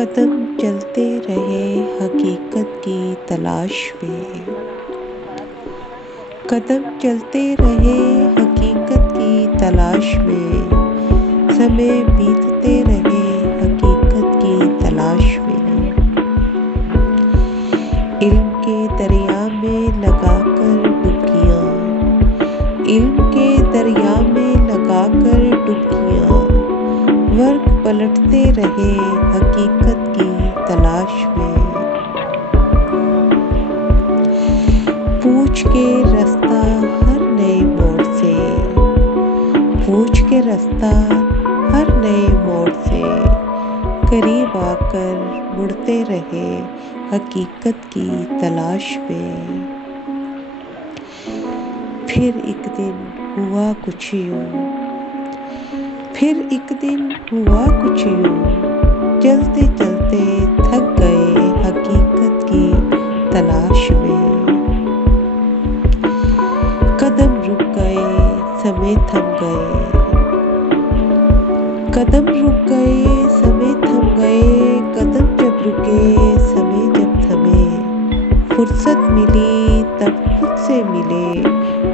कदम चलते रहे हकीकत की तलाश में। कदम चलते रहे हकीकत की तलाश में। समय बीतते रहे हकीकत की तलाश में। इल्म के दरिया में लगाकर डुबकियां, इल्म के दरिया में लगाकर डुबकियां, वर्ग पलटते रहे हकीकत की तलाश में। पूछ के रास्ता हर नए मोड़ से, पूछ के रास्ता हर नए मोड़ से, करीब आकर मुड़ते रहे हकीकत की तलाश में। फिर एक दिन हुआ कुछ यूं, फिर एक दिन हुआ कुछ यूं, चलते चलते थक गए हकीकत की तलाश में। कदम रुक गए, समय थम गए, कदम रुक गए, समय थम गए, कदम जब रुके, समय जब थमे, फुर्सत मिली तब खुद से मिले,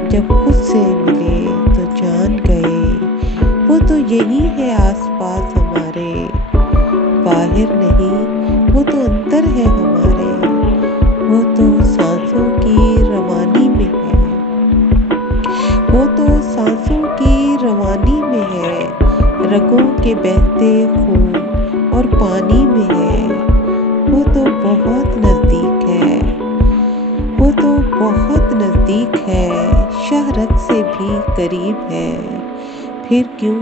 जब खुद से मिले तो जान गए वो तो यही है आसपास हमारे, बाहर नहीं वो तो अंदर है हमारे, वो तो सांसों की रवानी में है, वो तो सांसों की रवानी में है, रगों के बहते खून और पानी में है, वो तो बहुत नजदीक है, वो तो बहुत नजदीक है, शहरत से भी करीब है। फिर क्यों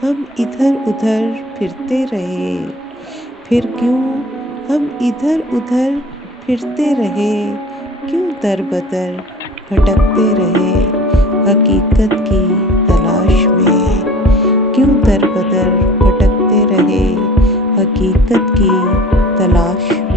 हम इधर उधर फिरते रहे, फिर क्यों हम इधर उधर फिरते रहे, क्यों दर बदर भटकते रहे हकीकत की तलाश में, क्यों दर बदर भटकते रहे हकीकत की तलाश में।